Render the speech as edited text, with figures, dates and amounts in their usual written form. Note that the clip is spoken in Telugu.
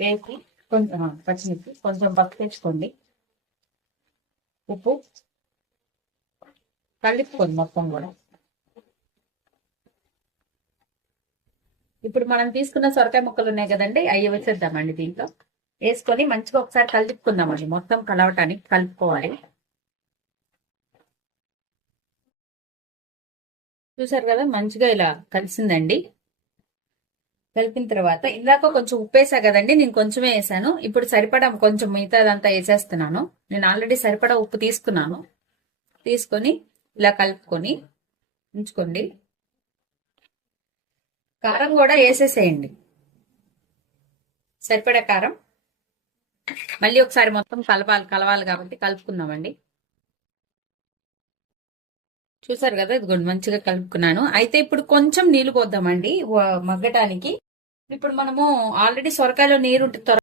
వేసి కొంచెం పచ్చిమిర్చి కొంచెం పప్పు తెచ్చుకోండి, ఉప్పు కలుపుకోండి మొత్తం కూడా. ఇప్పుడు మనం తీసుకున్న సొరకాయ ముక్కలు ఉన్నాయి కదండి, అవి వేసేద్దామండి దీంట్లో. వేసుకొని మంచిగా ఒకసారి కలుపుకుందామండి, మొత్తం కలవటానికి కలుపుకోవాలి. చూసారు కదా మంచిగా ఇలా కలిసిందండి. కలిపిన తర్వాత ఇందాక కొంచెం ఉప్పు వేసా కదండి, నేను కొంచెమే వేసాను. ఇప్పుడు సరిపడా కొంచెం మిగతాదంతా వేసేస్తున్నాను. నేను ఆల్రెడీ సరిపడా ఉప్పు తీసుకున్నాను. తీసుకొని ఇలా కలుపుకొని ఉంచుకోండి. కారం కూడా వేసేసేయండి, సరిపడా కారం. మళ్ళీ ఒకసారి మొత్తం కలవాలి కాబట్టి కలుపుకుందామండి. చూసారు కదా, ఇదిగోండి మంచిగా కలుపుకున్నాను. అయితే ఇప్పుడు కొంచెం నీళ్లు పోద్దామండి మగ్గటానికి. ఇప్పుడు మనము ఆల్రెడీ సొరకాయలో నీరు ఉంటుంది